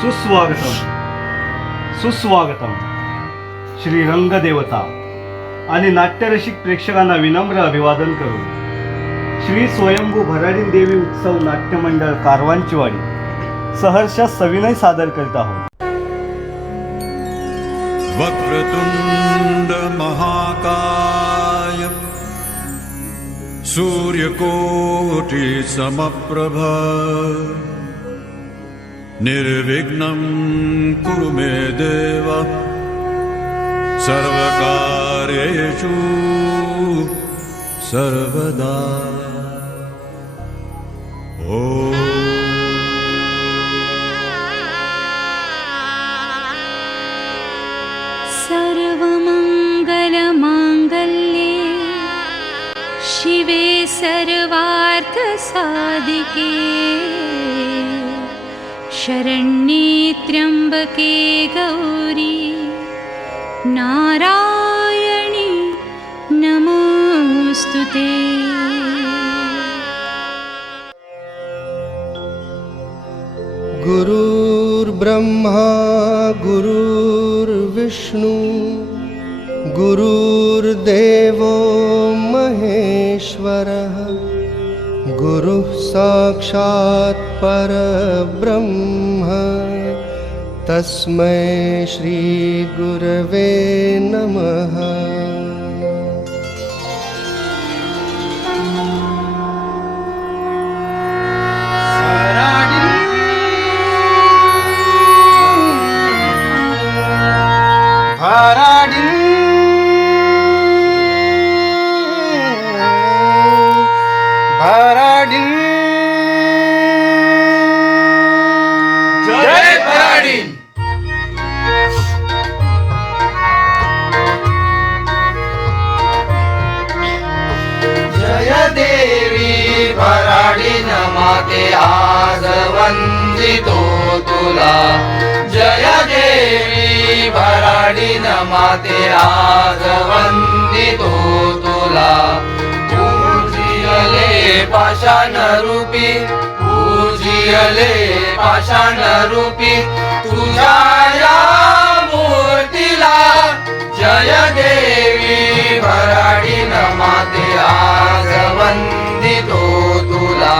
सुस्वागतम सुस्वागतम श्री रंगदेवता आणि नाट्यरसिक प्रेक्षकांना विनम्र अभिवादन करू. श्री स्वयंभू भराडीन देवी उत्सव नाट्य मंडळ कारवांचीवाडी सहर्ष सविनय सादर करीत आहोत. वक्रतुंड महाकाय सूर्यकोटि समप्रभ निर्विघ्नं कुरु मे देव सर्वकार्येषु सर्वदा. ओम सर्वमंगलमांगल्ये शिवे सर्वार्थसाधिके शरण्ये त्र्यंबके गौरी नारायणी नमोस्तुते. गुरुर्ब्रह्मा गुरुर्विष्णु गुरुर्देवो महेश्वरः गुरुः साक्षात् परब्रह्म तस्मै श्री गुरवे नमः. जय भराडी. जय देवी भराडीन माते आज वंदितो तुला. जय देवी भराडीन माते आज वंदितो तुला. पूजियले पाषाण रूपी पूजियले पाषाण रूपी तुझ्या या मूर्तीला. जय देवी भराडीन माते आज वंदितो तुला.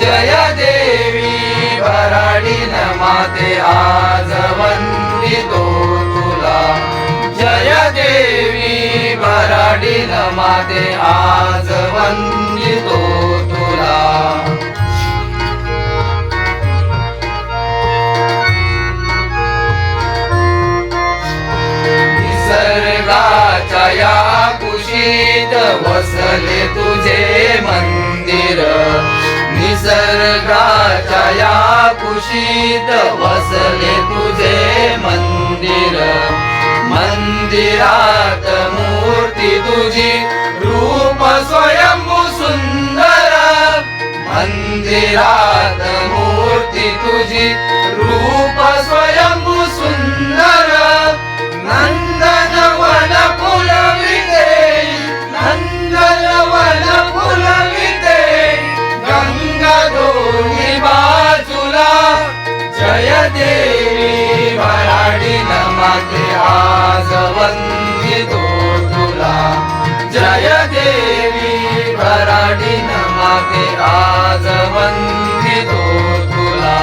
जय देवी भराडीन माते आज वंदितो तुला. जय देवी भराडीन माते आज वंदितो तुला. निसर्गाच्या या कुशीत वसले तुझे मंदिर. निसर्गाच्या या कुशीत वसले तुझे मंदिर. मंदिरात मूर्ती तुझी रूप स्वयंभू सुंदर. मंदिरात मूर्ती तुझी रूप स्वयंभू सुंदर. नंदनवन फुलविते नंदनवन फुलविते गंगा दोन्ही बाजूला. जय देवी भराडीन माते आज वंदितो तुला. जय देवी भराडीन माते आज वंदितो तुला.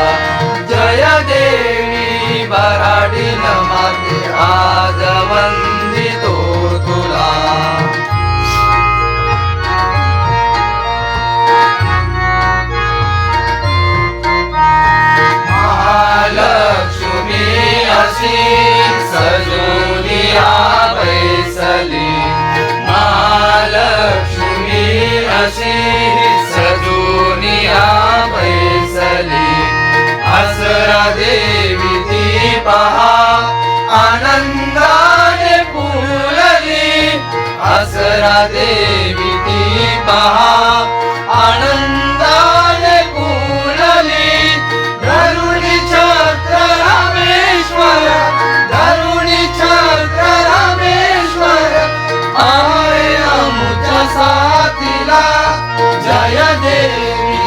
जय देवी भराडीन माते आज वंदितो तुला. महालक्ष्मी अशी सजोनिया बैसली. महालक्ष्मी अशी सजोनिया बैसली. आसरा देवी ती पहा आनंदाने फुलली. आसरा देवी ती पहा आनंदाने फुलली. धरुणी छत्र रामेश्वर धरुणी छत्र रामेश्वर आहे आमच्या साथीला. जय देवी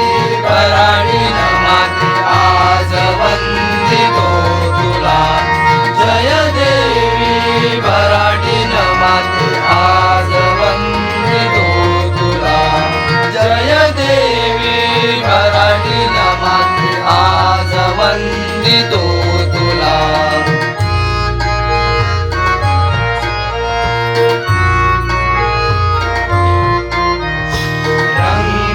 भराडीन माते आज वंदितो वंदितो तुला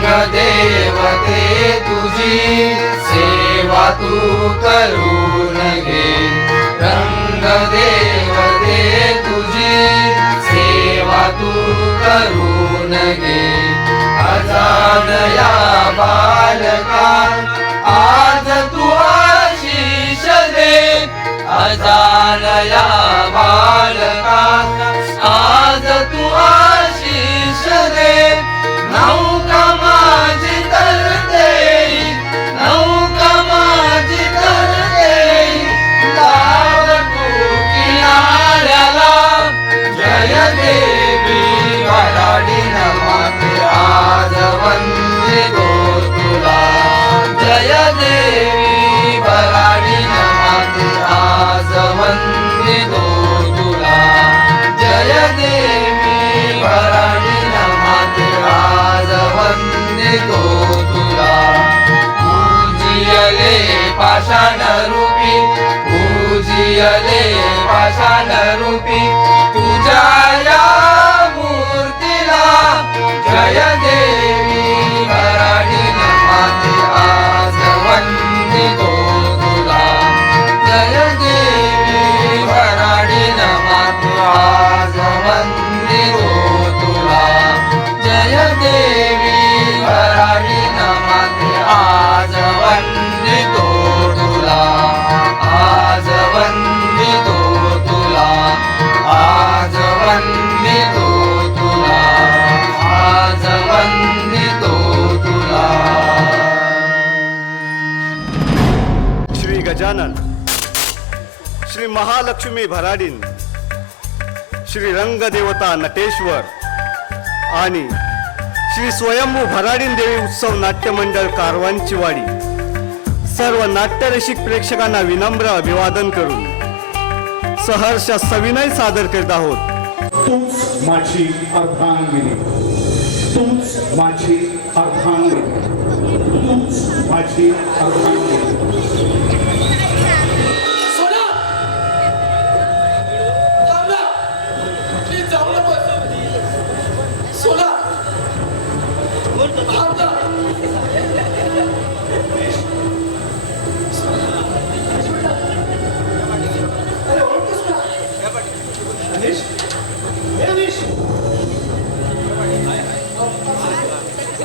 रंगदेवते तुझी सेवा तू करून घे रंगदेवते तुझी सेवा तू करून घे अजान या बालका आज तू आशीष दे अजान या बालका आज तू आशीष दे नौका माझी तरते नौका माझी तरते लाव तू किनाऱ्याला जय देवी वराडी नमाते आज वंदितो तुला जय देवी वराडी नमाते आज वंदितो तुला जय देवी वराडी नमाते आज वंदितो तुला पूजियले पाषाण रूपी पूजियले पाषाण रूपी तुझ्या या मूर्तीला जय देवी वराडी नमाते आज वंदितो तुला जय देवी वराडी नमाते आज वंदितो तुला जय देवी वराडी नमाते आज वंदितो तुला आज वंदितो तुला आज वंदितो तुला आज वंदितो तुला श्री गजानन श्री महालक्ष्मी भराडीन श्री रंगदेवता नटेश्वर आणि श्री स्वयंभू भराडीन देवी उत्सव नाट्य मंडळ कारवांची वाडी सर्व नाट्यरसिक प्रेक्षकांना विनम्र अभिवादन करून सहर्ष सविनय सादर करीत आहोत. तूच माझी अर्धांगिनी तूच माझी अर्धांगिनी तूच माझी अर्धांगिनी सोना थांब ना प्लीज जाऊ नको सोना थांब ना अरे ओळखतोस का अनिश हे अनिश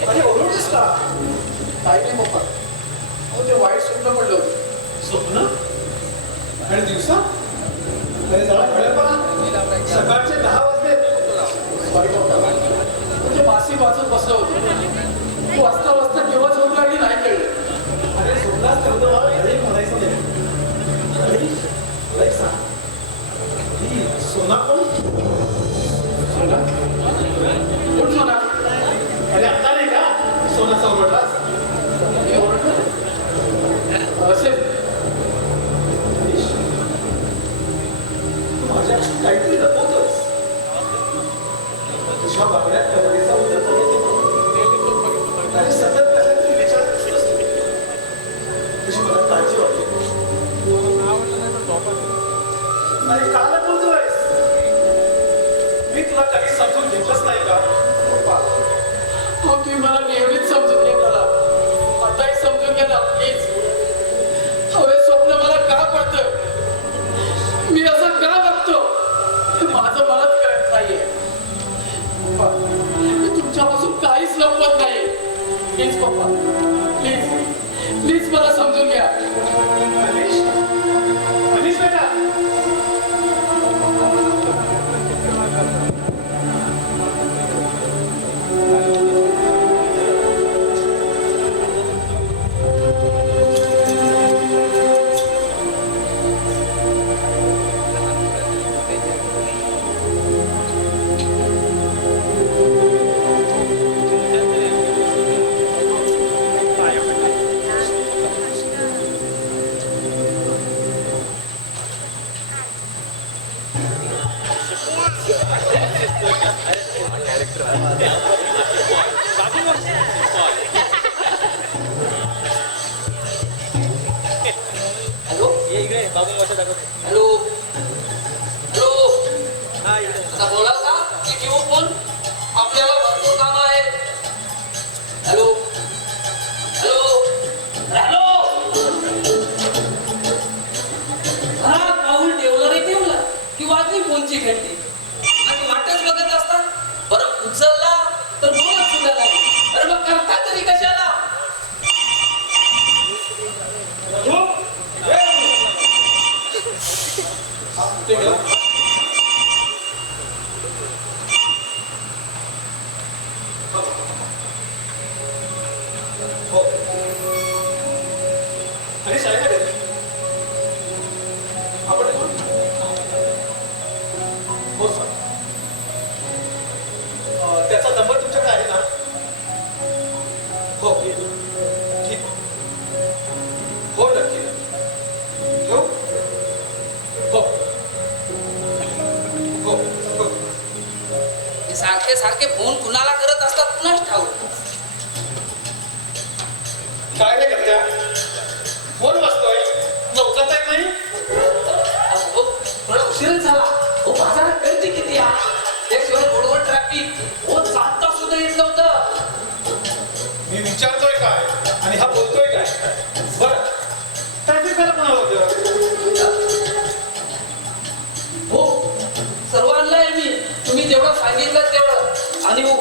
अरे ओळखतोस का काय नाही पप्पा हो ते वाईट स्वप्न पडलं होतं स्वप्न आणि दिवसा अरे जरा कळलं बघा सकाळचे 10 वाजले सॉरी पप्पा म्हणजे मासी वाचत बसलं होतं तू वाचता वाचता केव्हा झोप लागली नाही कळलं अरे झोपलाच करतो घरी म्हणायचं नाही आणि लाईक सांग ही सोना कोण सोना कोण सोना अरे आता नाही का सोनाचा ओरडलास मी ओरडलो असेल माझ्याशी काहीतरी लपवतोस तुझ्या बागड्यात कवरेचा उदर आणि सतत कशातरी विचार करतोस तुझी मला काळजी वाटते अरे का लपवतोयस मी तुला काही समजून घेतलंच नाही का पप्पा हो तुम्ही मला नेहमीच समजून घेतला आताही समजून घ्या ना प्लीज हवे स्वप्न मला का पडतं मी असं का बघतो हे माझं मलाच कळत नाहीये पप्पा मी तुमच्यापासून काहीच लपवत नाही प्लीज पप्पा प्लीज प्लीज मला समजून घ्या अनिश अनिश बेटा हॅलो हॅलो आता बोलाल का की ठेवू फोन आपल्याला भरपूर काम आहे हॅलो हॅलो हॅलो घरात पाऊल ठेवलं रे ठेवलं की वाजली फोनची घंटी आणि वाटच बघत असतात बरं उचलला तर बोलत सुद्धा नाही अरे मग करता तरी कशाला आणि शाळेत आहे आपण हो सर त्याचा नंबर तुमच्याकडे आहे ना हो ठीक हो नक्की ठेवू हो हो हो हे सारखे सारखे फोन कुणाला करत असतात कुणाच ठाऊक काय रे करत्या फोन वाजतोय तुला उचलता येत नाही अहो, थोडा उशीरच झाला हो बाजारात गर्दी किती आहे त्याशिवाय रोडवर ट्रॅफिक हो चालता सुद्धा येत नव्हतं मी विचारतोय काय आणि हा बोलतोय काय बरं ट्रॅफिक मला कोणा होतं हो सर्वांना आहे मी तुम्ही जेवढं सांगितलं तेवढं आणि हो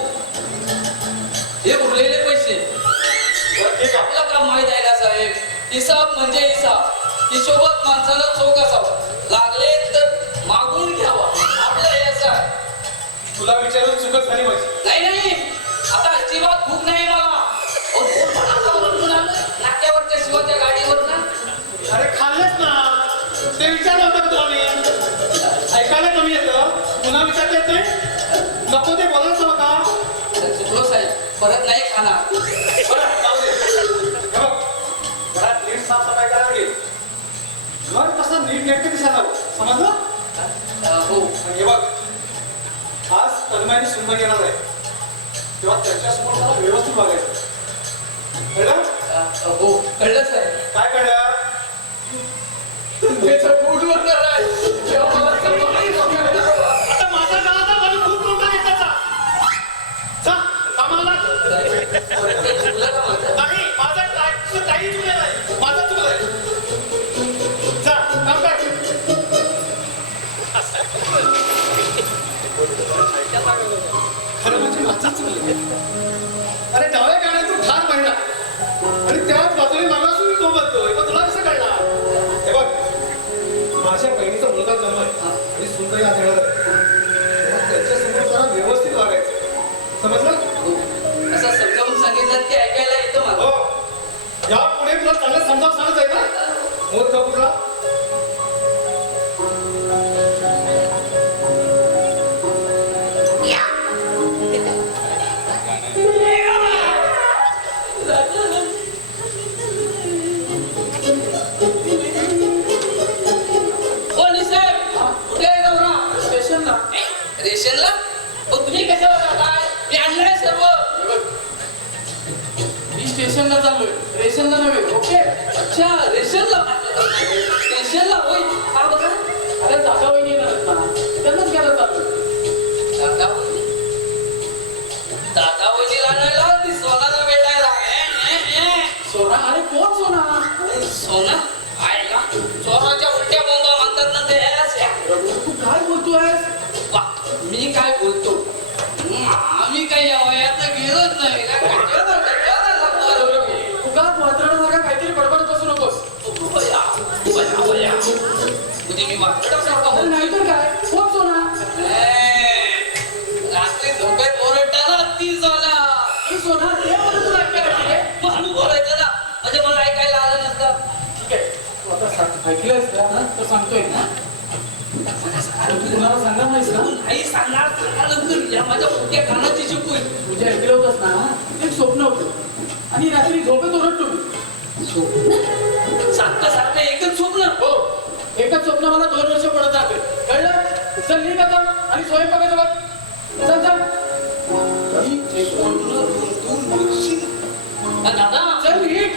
हे उरलेले पैसे बरं ठीक आहे आपलं काम माहीत आहे ना साहेब हिसाब म्हणजे हिसाब हिशोबात माणसाला चोख असावा लागले तर मागून घ्यावा आपलं हे असं आहे तुला विचारून चुकत झाली माझी नाही नाही आता अजिबात भूक नाही मला अहो, दोन भाटावर रडून आलो नाक्यावरच्या शिवाच्या गाडीवर ना अरे खाल्लंच ना ते विचारलं होतं का तुला मी ऐकायला कमी येतं पुन्हा विचारता येत नाही नको ते बोलायचं होता चुकलो साहेब परत नाही खाणार बरं जाऊ दे हे बघ घरात नीट साफसफाई करायला लागेल घर कसं नीट नेटकं दिसायला हवं. समजलं हो आणि हे बघ आज तन्मयने सुंदर येणार आहे तेव्हा त्यांच्यासमोर मला व्यवस्थित वागायचं कळलं हो कळलं साहेब काय कळलं त्याचं पोटवर कराय तेव्हा मला समजलंही नव्हतं. आता माझ्या गावाचा माझा खूप मोठा आहे त्याचा जा कामाला लाग. परत काही चुकलं का माझं? नाही माझा तुझं काही चुकलं नाही माझा चुकलंय जा काम कर खरं म्हणजे माझं चुकलं अरे डाव्या गाण्यातून ठार पाहिला आणि त्याच बाजूने मागासून मी बोलतोय पण तुला कसं कळणार हे बघ माझ्या बहिणीचा मुलगा जन्म आहे आणि सुंदर आज येणार आहे त्यांच्यासमोर जरा व्यवस्थित वागायचं समजलं हो. असं समजावून सांगितलं की ऐकायला येतं मला हो या पुढे तुला चांगलं समजावून सांगत आहे ना मूर्ख कुठला हो साहेब कुठे आहे नवरा स्टेशनला रेशनला मग तुम्ही कशाला जाताय मी आणलंय सर्व मी स्टेशनला चाललोय रेशनला नव्हे ओके अच्छा रेशनला स्टेशनला होय हा बघा अरे दादा वहिनी येणार आहेत ना त्यांनाच घ्यायला चाललोय दादा वहिनीला आणायला ती सोनाला भेटायला सोना अरे कोण सोना सोना आहे ना चोराच्या उलट्या बोंबा म्हणतात ना ते असे. तू काय बोलतोय वा मी काय बोलतो आम्ही काही या वयात गेलोच नाही उगाच वात्रणासारखा काहीतरी बडबड बसू नकोस म्हणजे मी वात्रणासारखा नाही तर काय कोण सोना रात्री झोपेत ओरडताना ती सोना सोना ते मला तुला म्हणून बोलायचं ना म्हणजे मला ऐकायला आलं नसतं ठीक आहे तू आता ऐकलंयस ना तर सांगतोय ना कुणाला सांगणार नाहीस ना नाही सांगणार लवकर या माझ्या मोठ्या कानाची शिकून तुझ्या ऐकलं होतंस ना एक स्वप्न होतं आणि रात्री झोपेत ओरडतो मी स्वप्न सारखं एकच स्वप्न हो एकच स्वप्न मला 2 वर्ष पडत जाते कळलं चल निघ आता आणि स्वयंपाकाच्या बाबत चल चल दादा चल निघ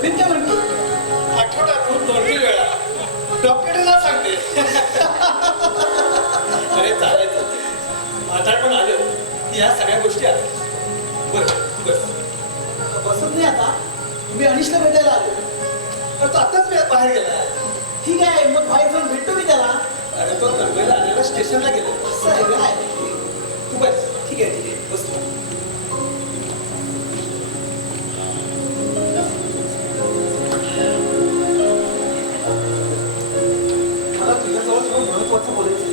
तब्येत काय म्हणते? आठवड्यातून 2-3 वेळा डॉक्टरला सांगते. अरे चालायचं म्हातार पण आलो या सगळ्या गोष्टी आल्या. बरं तू बस. बसत नाही आता. मी अनिशला भेटायला आलो. पण तो आताच बाहेर गेला. ठीक आहे, मग बाहेर जाऊन भेटतो मी त्याला. अरे तो मुंबईला आलेला स्टेशनला गेलो. असं आहे काय? तू बस. ठीक आहे बस तू. मला तुझ्याजवळ थोडं महत्वाचं बोलायचं आहे.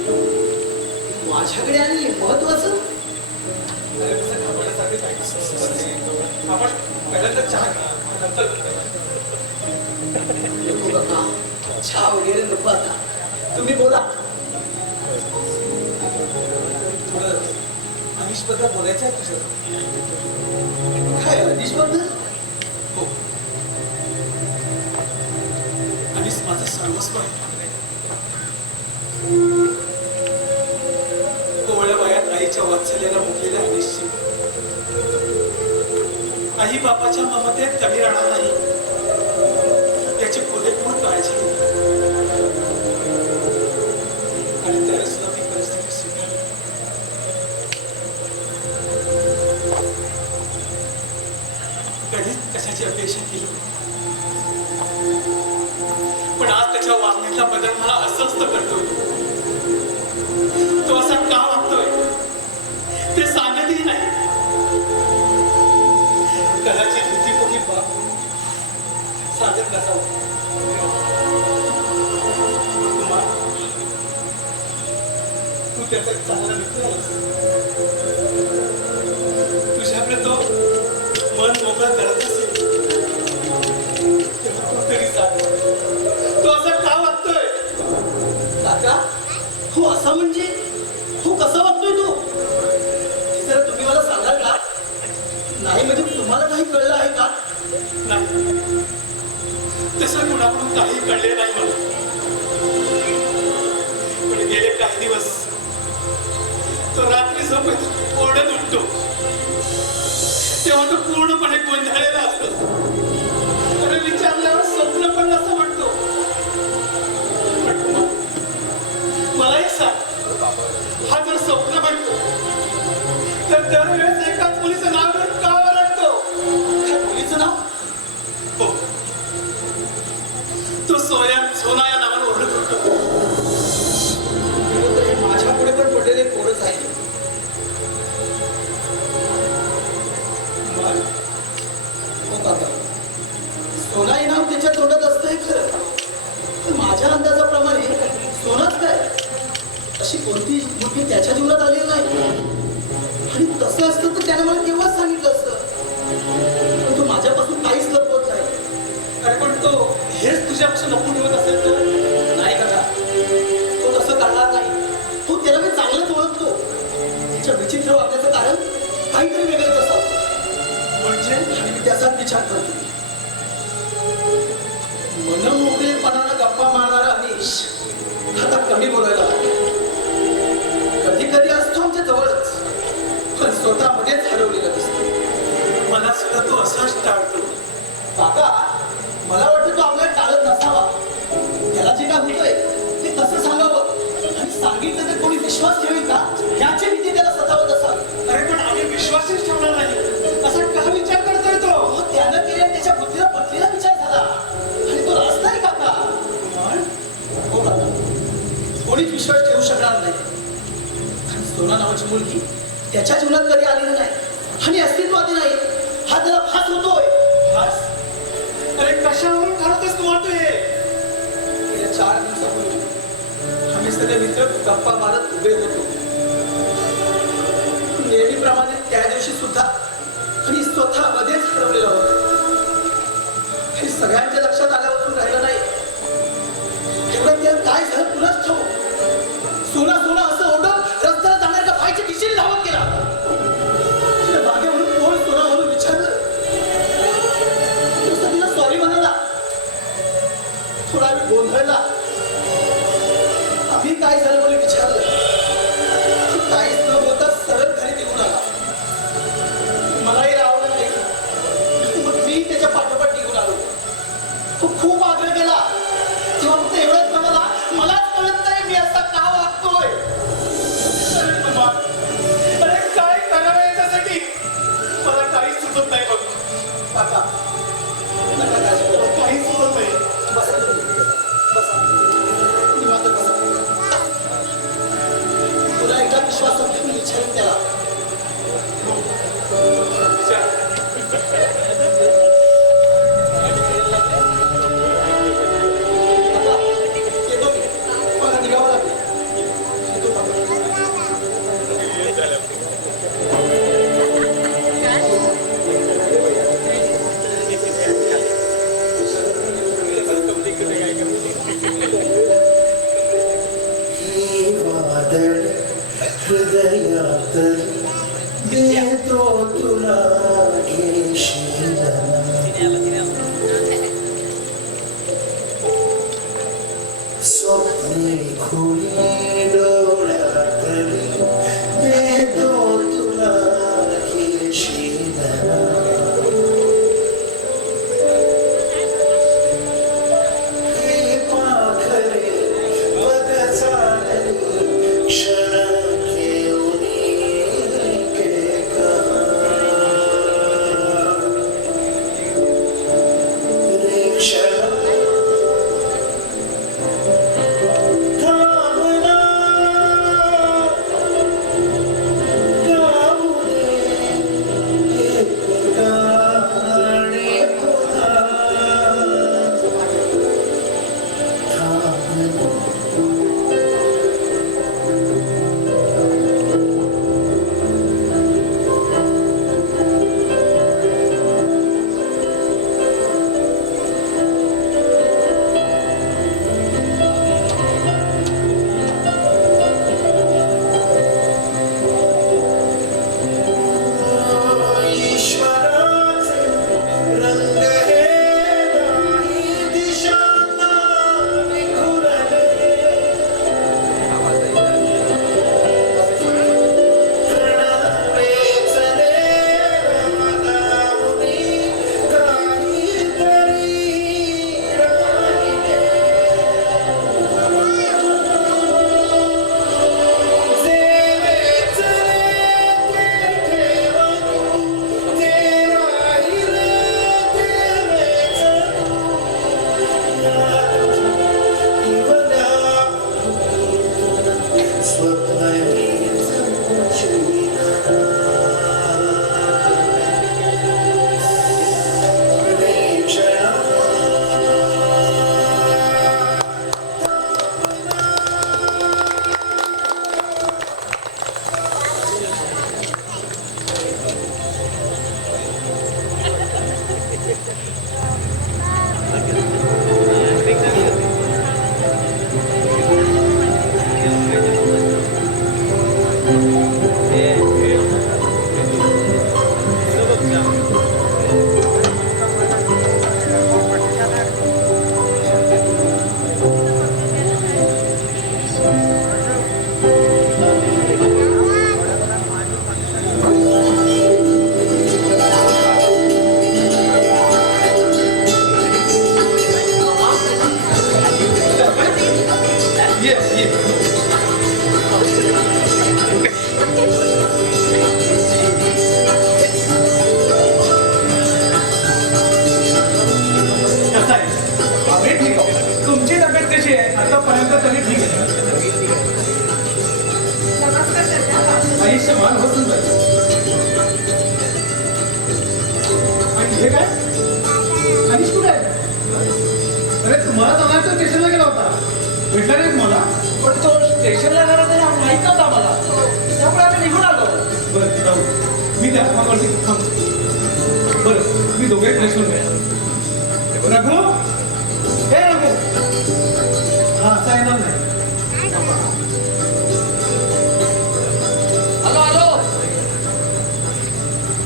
माझ्याकडे आणि महत्वाचं? अरे कसं घाबरण्यासारखं काही आपण पहिल्यांदा चहा घ्या नंतर नको काका, चहा वगैरे नको आता. तुम्ही बोला. थोडं अनिशबद्दल बोलायचं आहे तुझ्या. काय अनिशबद्दल? हो अनिश माझं सर्वस्व आहे. कोवळ्या वयात आईच्या वात्सल्याला मुकलेल्या अनिशची आई बापाच्या ममतेत कमी राहणार नाही याची पुरेपूर काळजी घेतली. आणि त्याला सुद्धा ती परिस्थिती स्वीकारली. कधीच कशाची अपेक्षा केली पण आज त्याच्या वागणीतला बदल मला अस्वस्थ करतोय. तो असा का वागतोय ते सांगतही नाही. कदाचित भीतीपोटी बाप सांगत नसावं. कुमार तू त्याचा एक चांगला मित्र आहेस. तुझ्याकडे तो मन मोकळं करत असेल तेव्हा तू तरी सांग तो असा का वागतोय. काका, हो असं म्हणजे? हो कसा वागतोय तू? हे जरा तुम्ही मला सांगाल का? नाही म्हणजे तुम्हाला काही कळलं आहे का? नाही तसं कुणाकडून काही कळले नाही मला. पण गेले काही दिवस तो रात्री झोपेत ओरडत उठतो तेव्हा तो पूर्णपणे गोंधळलेला असतो. अरे विचारल्यावर स्वप्न पण असं म्हणतो. पण मला एक सांग, हा जर स्वप्न म्हणतो तर दरवेळेस एकाच मुलीचं नाव घेऊन का ओरडतो. काय मुलीचं नाव? हो तो सोना या नावानं ओरडत होतो. हे माझ्या पुढे पण पडलेले पोरच आहे. हो काका, सोना हे नाव त्याच्या तोंडात असतंय खरं. पण माझ्या अंदाजाप्रमाणे सोनाच काय अशी कोणती मुलगी त्याच्या जीवनात आलेली नाही. आणि तसं असतं तर त्याने मला केव्हाच सांगितलं असतं. पण तो माझ्यापासून काहीच लपवत नाही. अरे पण तो हेच तुझ्यापासून लपून ठेवत असेल तर. नाही काका, तो तसं करणार नाही. हो त्याला मी चांगलंच ओळखतो. त्याच्या विचित्र वागण्याचं कारण काहीतरी वेगळंच असावं. म्हणजे आणि मी त्याचाच विचार करतो. मनमोकळेपणानं गप्पा मारणारा अनिश आता कमी बोलायला लागला. कधी कधी असतो आमच्या जवळच पण स्वतःमध्येच हरवलेला दिसतो. मला सुद्धा तो असाच टाळतो. काका, मला वाटतं तो आपल्याला टाळत नसावा. त्याला जे काय होतंय ते कसं सांगावं आणि सांगितलं तर कोणी विश्वास ठेवेल का याची भीती त्याला सतावत असावी. अरे पण आम्ही विश्वासच ठेवणार नाही असा का विचार करतोय तो. हो त्यानं केलेला त्याच्या बुद्धीला पटलेला विचार झाला आणि तो रास्ता आहे काका. हो काका, कोणीच विश्वास ठेवू शकणार नाही. आणि सोना नावाची मुलगी त्याच्या जीवनात कधी आलेली नाही आणि अस्तित्वात नाही. हा त्याला फास होतोय. हास? अरे कशावरून ठरवतेस तू वाटतोय हे? गेल्या 4 दिवसापूर्वी आम्ही सगळे मित्र गप्पा मारत उभे होतो. नेहमीप्रमाणे त्या दिवशी सुद्धा आणि स्वतःमध्येच हरवलेला होता. हे सगळ्यांच्या लक्षात आल्यापासून राहिलं नाही. एवढं त्याला काय झालं तुलाच ठाऊ. सोना सोना असं ओरडत रस्त्याला जाणाऱ्या बाईच्या दिशेने धावत गेला. तिला मागे म्हणून कोण सोना म्हणून विचारलं. नुसतं तिला सॉरी म्हणाला. थोडा वेळ गोंधळला. आम्ही काय झालं म्हणून विचारलं. काहीच न बोलता सरळ घरी निघून आला. मलाही रावलं नाही. मग मी त्याच्या पाठोपाठ निघून आलो. हृदयात देतो तुला घेशील स्वप्ने खुली डोळ्यात देतो तुला घेशील हे पाखरे पद चालली क्षण घेऊन गेला रे क्षण थांबला गाऊ दे एक गाणे पुन्हा थांबला ईश्वराचे रंग हे नाही दिशांना विखुरले प्रण वेचले मनावरी काहीतरी राहिले जे वेचले ते ठेवू ते राहिले ते वेचू स्वप्न हीच कसं आहे अरे ठीक आहे तुमची तब्येत कशी आहे आतापर्यंत तरी ठीक आहे आयुष्यमान बसून जाईल आणि हे काय अनिश कुठे आहे अरे तुम्हाला जाणार तो स्टेशनला गेला होता भेटला नाही तुम्हाला पण तो स्टेशनला गेला तरी माहित नव्हता मला त्यामुळे आम्ही निघून आलो बरं जाऊ मी त्या फोनवरती थांबतो बरं मी दोघे फ्रेश होऊन घ्या रघु हे रघु हा असा येणार नाही आलो आलो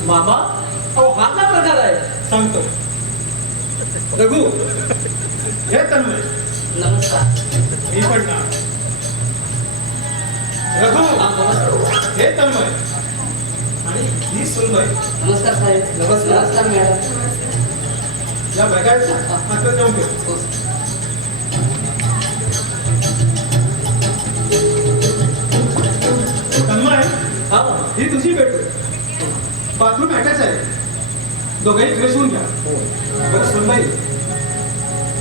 मामा अहो हा काय प्रकार आहे सांगतो रघु हे तन्मय नमस्कार मी पण ना रघु हा नमस्कार हे तन्मय आणि ही सुनमय नमस्कार साहेब नमस्कार मॅडम या बघायचं आता जाऊन घेऊ तन्मय हा ही तुझी बेडरूम बाथरूम अटॅच आहे दोघंही फ्रेश होऊन घ्या बरं सुनबाई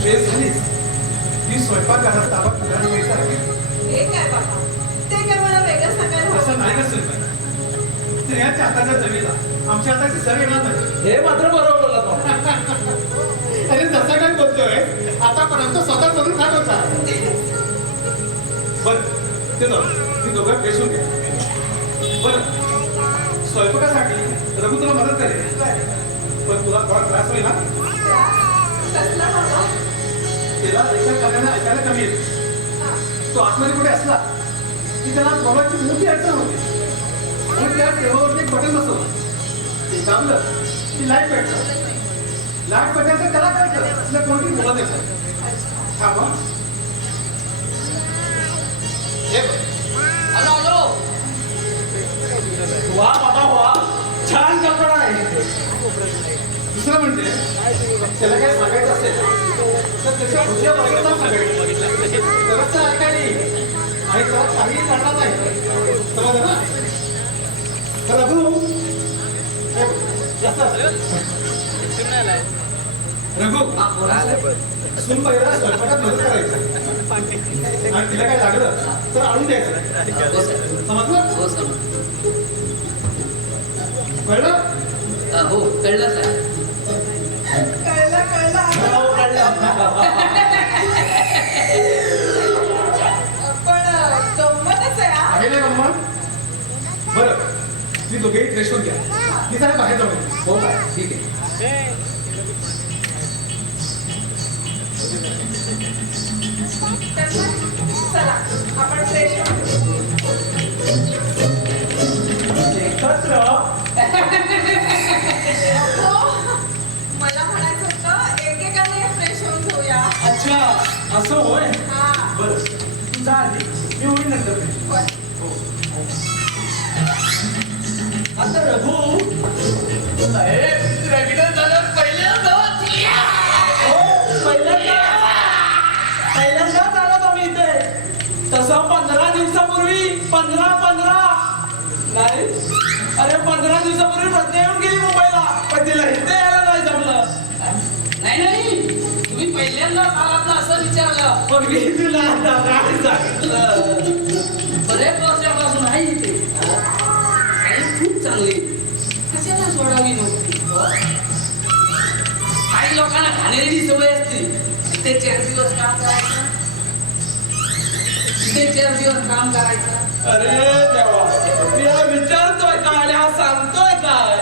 फ्रेश झालीस ती स्वयंपाकघरात ताबा तुला घ्यायचा आहे हे काय बाबा ते काय मला वेगळं सांगायला असं हवं नाही का सुनबाई स्त्रियांच्या हाताच्या जमीला आमच्या हाताची सर येणार नाही हे मात्र बरोबर बोलला तो अरे तसं काय बोलतोय आतापर्यंत स्वतः करून खात होता बरं ते जाऊ मी दोघं फ्रेश होऊन घ्या बरं स्वयंपाकासाठी रघु तुला मदत करेल पण तुला थोडा त्रास होईल ना कसला बाबा त्याला एका कार्याला ऐकायला कमी येईल तो आतमध्ये कुठे असला की त्याला मोबाईलची मोठी अडचण होती म्हणून त्या टेबलवरती एक बटन बसवलं ते दाबलं की लाईट पेटलं लाईट पेटायचं त्याला कळतं तुला कोणती बोलत येतं हा मग हे बघ. हॅलो हॅलो वा बाबा वा छान कपडा आहे दुसरं म्हणजे त्याला काय सांगायचं असेल तर त्याच्या पुढच्या वर्गाला सांगायचं तरच तर ऐकायला येईल आणि त्याला काहीही करणार नाही समजलं ना तर रघु हे बघ, जास्त रघु सून पहिला स्वयंपाकात मदत करायचं आणि तिला काय लागलं तर आणून द्यायचं समजलं हो समज कळलं हो कळलं काय कळलं कळलं पण गंमतच आहे हा. आहे ना गंमत बरं तुम्ही दोघेही फ्रेश होऊन घ्या मी जरा बाहेर जाऊन येतो. हो काय ठीक आहे चला आपण फ्रेश मला म्हणायचं होतं एकेकाने फ्रेश होऊन घेऊया अच्छा असं होय हा बरं तू जा आधी मी होईल नंतर fresh. आता रघु साहेब लग्न झालं पहिल्यांदाच आलो आम्ही इथे तसं 15 दिवसापूर्वी 15 नाही अरे 15 दिवसापूर्वी प्रज्ञा येऊन गेली मुंबईला पण तिला इथे यायला नाही जमलं नाही तुम्ही पहिल्यांदा आलात ना असं विचारलं पण मी तुला आता काय सांगितलं बरेच वर्षापासून आहे इथे आणि खूप चांगली कशाला सोडावी नव्हती काही लोकांना घाणेरडी सवय असते ते 4 दिवस काम करायचं ते 4 दिवस काम करायचं अरे देवा मी हा विचारतोय काय आणि हा सांगतोय काय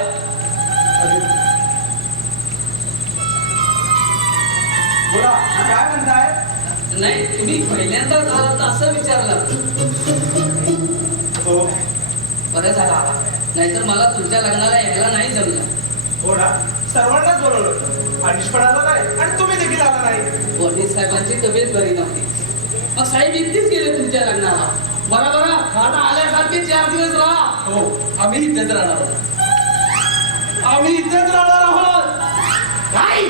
बोला काय म्हणताय नाही तुम्ही पहिल्यांदा झालात असं विचारलं हो बरं झालं आला नाहीतर मला तुमच्या लग्नाला यायला नाही जमलं हो ना सर्वांनाच बोलवलं होतं अनिश पण आला नाही आणि तुम्ही देखील आला नाही वडील साहेबांची तब्येत बरी नव्हती मग साहेब एकटीच गेले तुमच्या लग्नाला बरं आता आल्यासारखे 4 दिवस राहा हो आम्ही इथेच राहणार आहोत आम्ही इथेच राहणार आहोत काय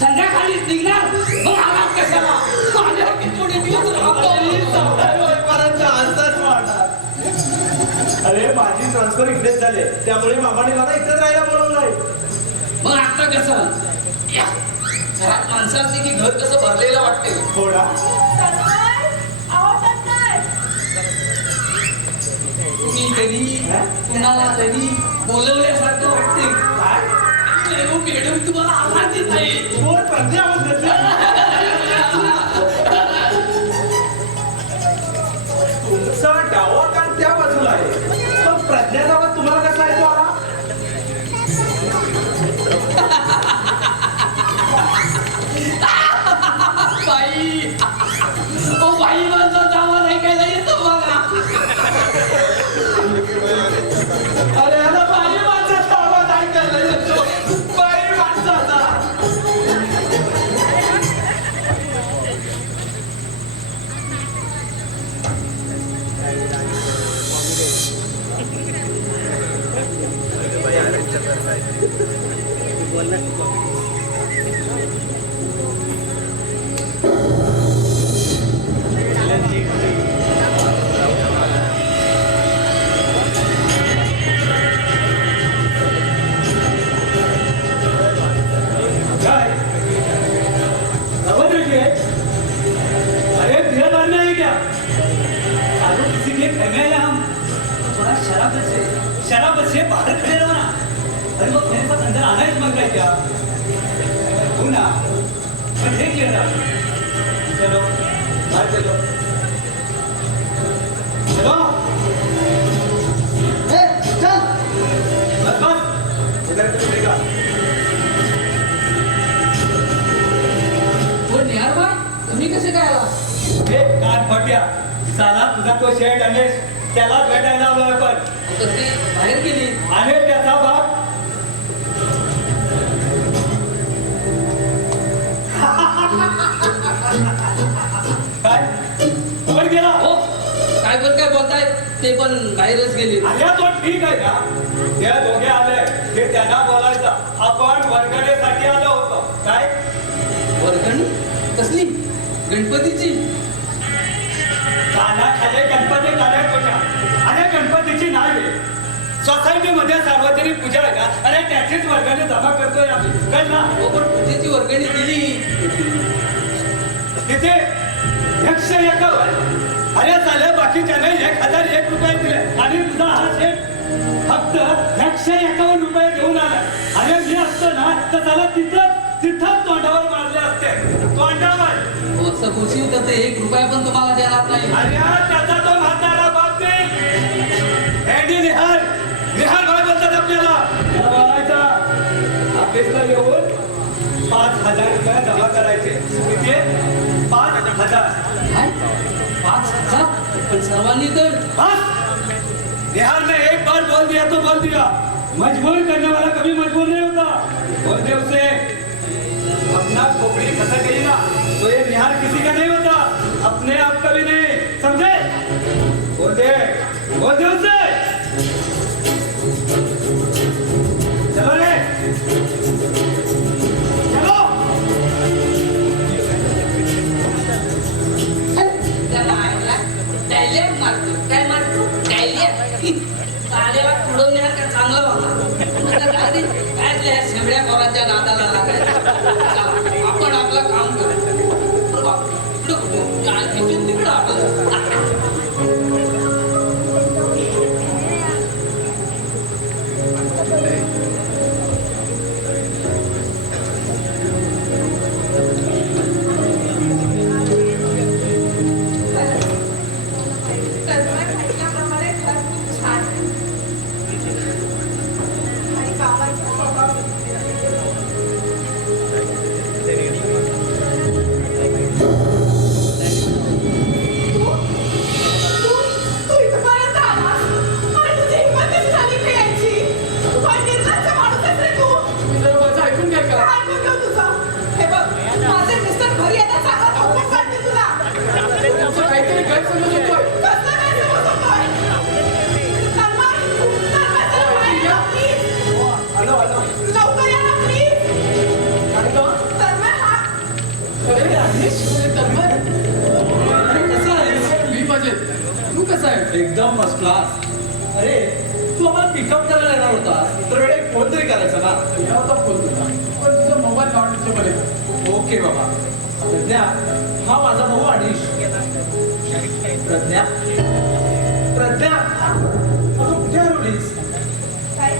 संध्याकाळी निघणार मग आलात कशाला आल्यावर किती थोडे दिवस राहतो अरे माझी ट्रान्सफर इकडेच झाले त्यामुळे मामाने मला इथेच राहायला बोलवलंय मग आता कसं घरात माणसं असली की घर कसं भरलेलं वाटते थोडा तन्मय, अहो तन्मय. तुम्ही तरी कुणाला तरी बोलवल्यासारखं वाटते काय मॅडम तुम्हाला आवाज येत नाही कोण प्रज्ञा म्हणतात तुमचा डावा कान त्या बाजूला आहे पण प्रज्ञाचा आवाज तुम्हाला कसा येतो आला बाई ओ बाई माणसाचा आवाज ऐकायला येतो बघा अरे आता बाई माणसाचा आवाज ऐकायला येतो बाई माणसाचा शराब से बाहर खड़े रहो ना अरे वो मेरे पास अंदर आना ही मत है क्या हो ना मैं देख ले रहा चलो बाहर चलो चलो चल बस बस इधर चलेगा वो निहार भाई तुम्ही कसे काय आला कान फट गया साला तुझा तो शेड रमेश त्याला भेटायला आलोय आपण. तर ती बाहेर गेली. आणि त्याचा बाप काय वर गेला. हो काय पण काय बोलताय ते पण बाहेरच गेले. अरे तो ठीक आहे का. त्या दोघे आले हे त्यांना बोलायचं आपण वर्गणीसाठी आलो होतो. काय वर्गणी कसली? गणपतीची. कानाखाली गणपती काढत होत्या. अरे गणपतीची नाही सोसायटीमध्ये सार्वजनिक पूजा आहे का. अरे त्याचीच वर्गणी जमा करतोय आम्ही. कळ ना. हो पण पूजेची वर्गणी दिली. तिथे 151. अरे चाले बाकीच्याने 1001 रुपये दिले आणि तुझा हा शेठ फक्त 151 रुपये घेऊन आला. अरे मी असतो ना तर त्याला तिथंच तोंडावर मारले असते. तोंडावर. हो, असं बोलशील तर ते 1 रुपया पण तुम्हाला देणार नाही. अरे त्याचा तो म्हातारा बाप नाही. हेडी निहार काय बोलतात आपल्याला. त्याला बोलायचा ऑफिसला येऊन 5,000 रुपये जमा करायचे. किती? 5,000. काय? 5,000? पण सर्वांनी तर बिहार ने एक बार बोल दिया तो बोल दिया. मजबूर करने वाला कभी मजबूर नहीं होता. बोल दे उसे अपना खोपड़ी खसा गई ना तो ये बिहार किसी का नहीं होता. अपने आप का भी नहीं. समझे. बोल दे उसे. चलो रे चलो. डायलेक्ट मारतो. काय मारतो? डायलेक्ट. काढेला तुडवण्यात का चांगलं होता. काय सगळ्या पोरांच्या नादाला लागायचं. चला, आपण आपलं काम करू. इकडं कुठं तिकडं आपलं. सांगितल्याप्रमाणे घर खूप छान आहे. आणि बाबांचा स्वभाव तू इथपर्यंत आलास आणि तुझी हिंमत कशी झाली इथे यायची. तू फार निर्लज्ज माणूस आहेस रे तू. मी जरा माझं ऐकून घ्या का. काय ऐकून घेऊ तुझं. हे बघ माझे मिस्टर घरी येतात चांगला धोका काढते तुला. तुमचं काहीतरी गैरसमज होतोय. कसला काय समज होतोय. तन्मय जरा बाहेर या प्लीज. आलो लवकर या ना प्लीज. आणि तो तन्मय हा अरे अनिश तन्मय कसा आहेस. मी मजेत. तू कसा आहे. एकदम फर्स्ट क्लास. अरे तू आम्हाला पिकअप करायला येणार होता तर वेळेला एक फोन तरी करायचा ना. या होता फोन तुला पण तुझा मोबाईल नॉट रिचेबल. ओके बाबा. प्रज्ञा हा माझा भाऊ अनिश. प्रज्ञा अगं कुठे हरवलीस. काय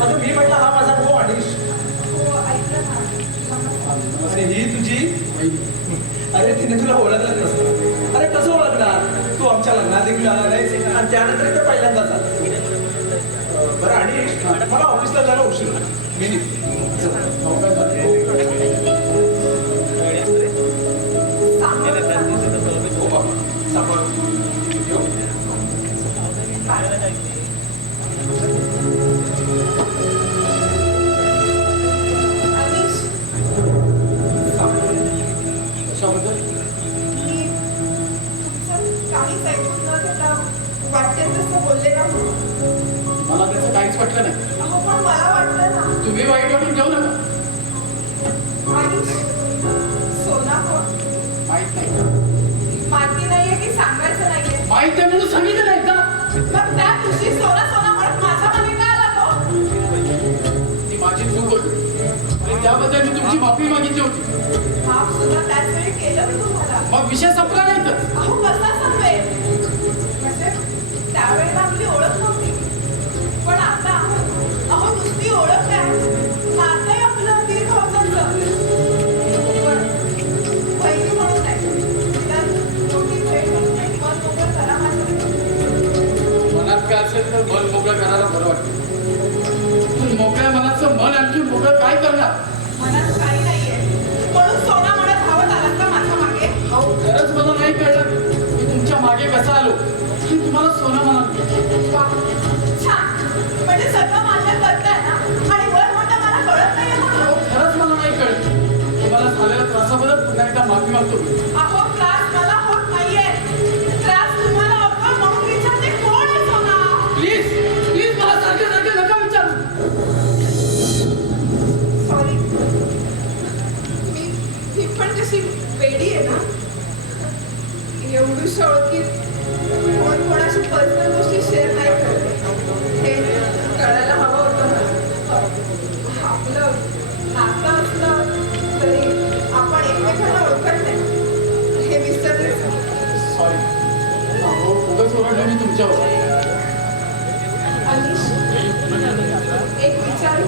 अगं मी म्हटलं हा माझा भाऊ अनिश. हो ऐकलं ना. अरे ही तुझी. अरे तिने तुला ओळखलं नसतं. अरे कसं ओळखणार. तू आमच्या लग्नात देखील आला नाहीस आणि त्यानंतर इथे पहिल्यांदाच आला. बरं अनिश मला ऑफिसला जायला उशीर होईल. मी निघतो. हो बाबा सांभाळ. येऊ. अनिश कशाबद्दल. मी तुमचं काहीच ऐकून न घेता वाटते तसं बोलले ना म्हणून. मला त्याचं काहीच वाटलं नाही. अहो पण मला वाटलं ना. तुम्ही वाईट वाटून घेऊ नका. अनिश सोना कोण. माहित नाही. माहिती नाहीये की सांगायचं नाहीये. माहित आहे म्हणून सांगितलं नाही का. मग त्या तुझी सोना सोना म्हणत माझ्या मध्ये काय आला तो. ती माझी चूक होती आणि त्याबद्दल मी तुमची माफी मागितली होती. माफ सुद्धा त्याच वेळी केलं मी तुम्हाला. मग विषय संपला नाही तर. अहो कसा संपेल. म्हणजे त्यावेळेला आपली ओळख नव्हती पण आता अहो नुसती ओळख आहे. नातंही आपलं दीर्घ होतं. पण पहिली म्हणून नाही तर मोठी भेट म्हणून नाही. मन मोकळं करा माझं. मनात काय असेल तर मन मोकळं करायला बरं वाटतं. पण मोकळ्या मनाचं मन आणखी मोकळं काय करणार. मनात काही नाहीये म्हणून सोना म्हणत धावत आलात का माझ्या मागे. अहो गरज मला नाही मागतो मी. अहो त्रास मला होत नाहीये. त्रास तुम्हाला होतो म्हणून विचारते कोण आहे सोना? प्लीज प्लीज मला सारखे सारखे नका विचारू. सॉरी. मी पण तशी वेडी आहे ना. एवढी ओळखीत कोण कोणाशी पर्सनल गोष्टी शेअर नाही करत. हे कळायला हवं होतं मला. आपलं नातं असलं तरी आपण एकमेकांना ओळखत नाही हे विसरलेच. सॉरी. अहो खूपच ओरडलो मी तुमच्यावर. अनिश एक विचारू.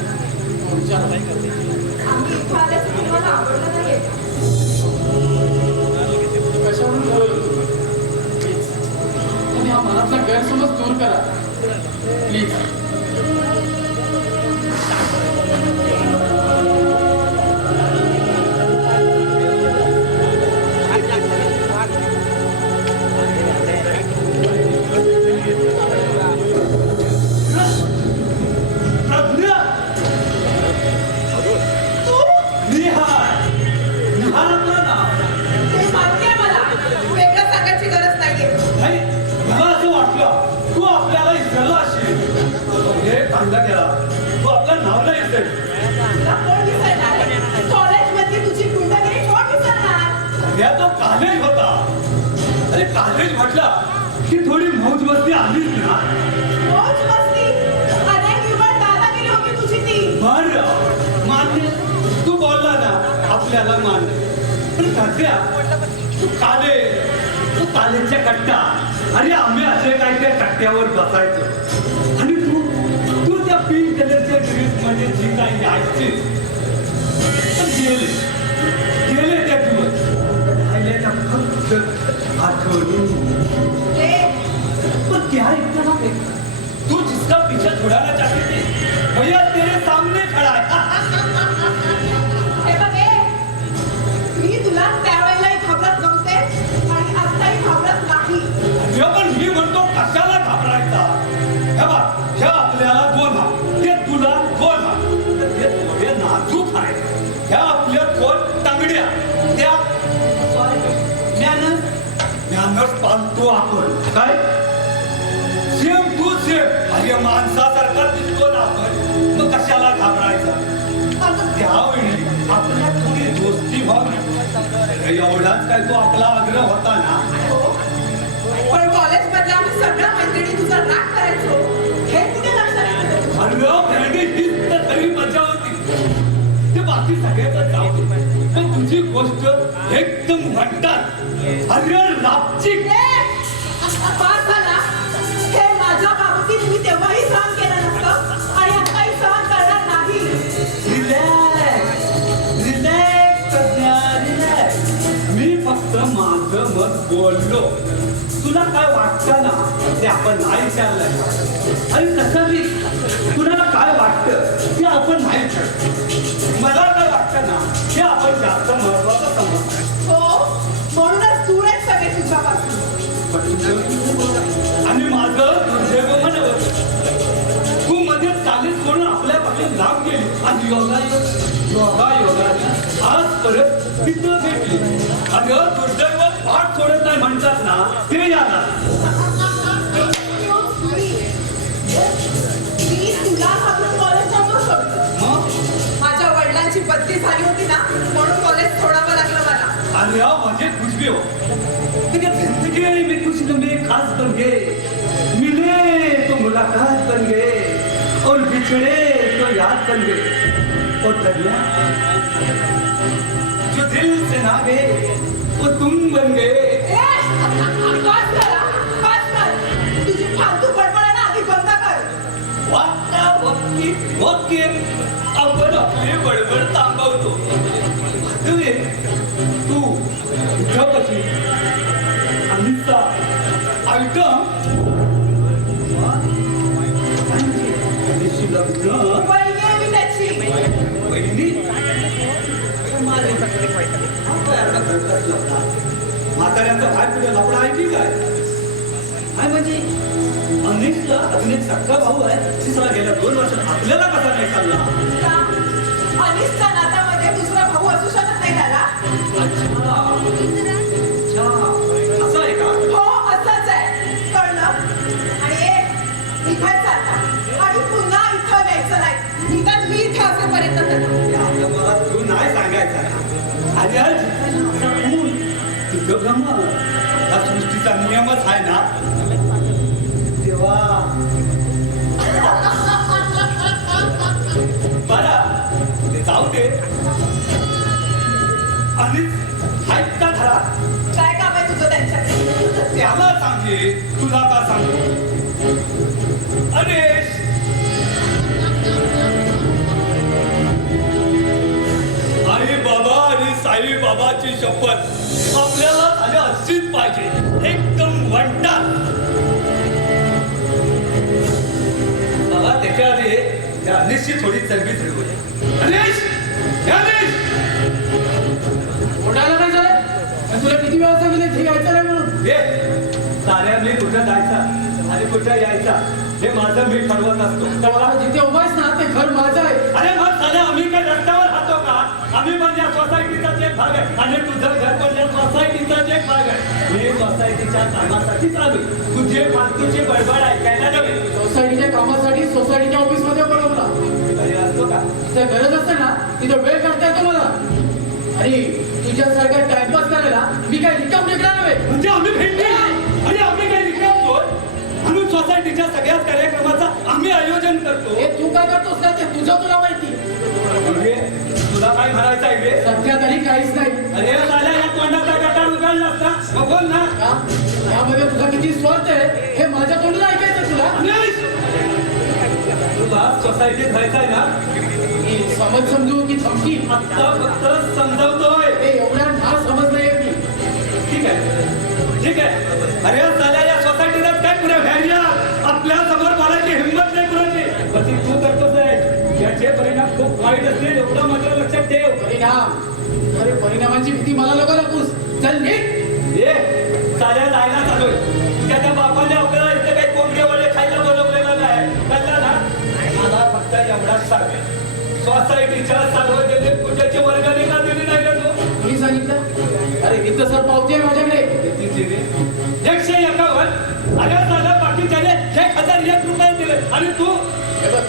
आम्ही इथं आल्याचं तुम्हाला आवडलं नाहीये का? कशावरून ठरवलं तुम्ही? प्लीज आणि हा मनातला गैरसमज दूर करा प्लीज. हे माहिती आहे मला. वेगळं सांगायची गरज नाहीये. मला असं वाटलं तू आपल्याला विसरला असेल. हे चांगला केला तू आपलं नाव नाही विसरेल. तुला कोण विसरणार आहे? कॉलेजमधली तुझी गुंडगिरी कोण विसरणार? या तो कॉलेज होता. अरे कॉलेज म्हटला की थोडी मौज मस्ती आलीच ना. मौज मस्ती? अरे निव्वळ दादागिरी होती तुझी ती. बरं मान्य तू बोलला ना आपल्याला मान्य. पण सध्या तू कॉलेजच्या कट्टा. अरे आम्ही असे काय त्या कट्ट्यावर बसायचो आणि तू त्या पिंक कलरच्या ड्रेस मध्ये जी काही यायची गेले त्या दिवस राहिले त्या फक्त आठवणी. पर क्या इतना ना तू जिसका पीछा छुड़ाना चाहती थी भैया तेरे सामने खड़ा है. हे बघ ए, मी तुला त्यावेळेलाही घाबरत नव्हते आणि आताही घाबरत नाही. पण मी म्हणतो कशाला घाबरायचा. हे बघ हे आपल्याला दोन हात ते तुला दोन हात ते थोडे नाजूक आहे. ह्या आपल्या दोन तांगड्या त्या ज्ञानच पालतो आपण काय सेम टू सेम. अरे माणसासारखा दिसतो ना आपण मग कशाला घाबरायचा. आता त्यावेळी आपल्या थोडी दोस्ती व्हावी एवढाच काय तो आपला आग्रह होता ना. पण कॉलेजमधल्या आम्ही सगळ्या मैत्रिणी तुझा राग करायचो हे कुठे लक्षात येतं? अरे भेंडी हीच तर खरी मजा होती. ते बाकी सगळ्याच जाऊ दे. पण तुझी गोष्ट एकदम म्हणतात अरे रापची. पास झाला. हे माझ्या बाबतीत मी तेव्हाही सहन केलं नसतं आणि आताही सहन करणार नाही. मी फक्त माझं मत बोललो. तुला काय वाटतं ना ते आपण नाही विचारलं. आणि तसं मी कुणाला काय वाटतं ते आपण नाही विचारलं. मला काय वाटतं ना ते आपण जास्त महत्वाचं समजतो. हो म्हणूनच दूर आहेत सगळे तुझ्यापासून. आणि माझं दुर्दैव म्हणत तू मध्ये चालीस सोडून आपल्यापासून लांब गेली आणि योगाने आज परत तिथं भेटली. आणि दुर्दैव पाठ सोडत नाही म्हणतात ना ते याला. मी तुला घाबरून कॉलेज नव्हतं सोडलं. माझ्या वडिलांची बदली झाली होती ना म्हणून कॉलेज सोडावं लागलं मला. आणि म्हणजे कुछ भी हो जिंदगी में कुछ लम्हे खास बन गए. मिले तो मुलाकात बन गए और बिछड़े तो याद बन गए. और दरमियान जो दिल से ना गए वो तुम बन गए. बस कर. तुझी फालतू बडबड आधी बंद कर. वक्ती आपण आपली बडबड थांबवतो. तू उठापासून अनिता आयटम वहिनी आहे मी त्याची. बहिणी म्हाताऱ्यांचा भाय पुढे लपडा आहे की काय. काय म्हणजे अनिशला अजून सक्का भाऊ आहे तिसरा गेल्या 2 वर्षात आपल्याला कसा नाही चालला. अनिशच्या नात्यामध्ये दुसरा भाऊ असू शकत आहे त्याला. असं आहे का? हो असंच आहे, कळलं. आणि निघायचं आता आणि पुन्हा इथं यायचं नाही. निदान मी इथे असेपर्यंत त्याला. आता मला तू नाही सांगायचं. आणि आज सांगून तुझं ब्रह्म हा सृष्टीचा नियमच आहे ना तेव्हा बरं ते जाऊ दे. आणि ऐकता धरा काय काम आहे तुझं त्यांच्याकडे? त्याला सांगे तुला का सांगू. अरे आई बाबा आणि साई बाबाची शपथ आपल्याला झाल्या अशीच पाहिजे, एकदम वंटात. बाबा त्याच्या आधी त्या अनिशची थोडी चरबी चढवूया. अनिश अनिश ओढायला नाही जाय. आणि तुला किती वेळा सांगितलं इथे यायचं नाही म्हणून. साऱ्या मी कुठं जायचा आणि कुठं यायचा हे माझं मी ठरवत असतो. तेव्हा जिथे उभायस ना ते घर माझं आहे. अरे मग झालं आम्ही काय रस्त्यावर राहतो का? आम्ही पण या सोसायटीचाच एक भाग आहे आणि तुझं घर पण या सोसायटीचाच एक भाग आहे. मी सोसायटीच्या कामासाठी चालू. तुझे फालतूची बडबड ऐकायला नव्हे. सोसायटीच्या कामासाठी सोसायटीच्या ऑफिस मध्ये बोलवलं. अरे असतो का? तिथे गरज असते ना तिथे वेळ काढता येतो मला. आणि तुझ्यासारखा टाइमपास करायला मी काय रिकाम टेकणार नव्हे. म्हणजे आम्ही भेटले आणि आम्ही काही रिकामतो म्हणून सोसायटीच्या सगळ्याच कार्यक्रमाचं आम्ही आयोजन करतो. हे तू काय करतोस ना ते तुझं तुला माहिती. म्हणजे तुला काय म्हणायचं आहे रे? सध्या तरी काहीच नाही. अरे झाल्या या तोंडाचा गटार उघडला असता मग बोल ना. का? यामध्ये तुझा किती स्वार्थ आहे हे माझ्या तोंडून ऐकायचं तुला. अनिश! तुला सोसायटीत राहायचंय ना? ही समज समजू की धमकी? आता फक्त समजावतोय. हे एवढ्या ना समज नाही मी. ठीक आहे ठीक आहे. अरे झाल्या या सोसायटीला काय पुऱ्या व्हॅरिया आपल्या समोर बोलायची हिंमत नाही कुणाची. पण ती तू करतोस आहे याचे परिणाम खूप वाईट असतील एवढं मात्र लक्षात ठेव. परिणाम? अरे परिणामाची भीती मला नको नकोस. चल नीट ये साऱ्या जायला चालूय. त्याच्या बापाने आपल्याला इथे काही कोंबडे वडे खायला बोलवलेलं नाही. कळलं ना? मला फक्त एवढाच सांग सोसायटीच्या सार्वजनिक पूजेची वर्गणी का दिली नाही का तू? मी सांगितलं. अरे वित्त सर पावती आहे माझ्याकडे. किती दिली? 151. अरे झालं बाकीच्याने 1001 रुपये दिले आणि तू हे बघ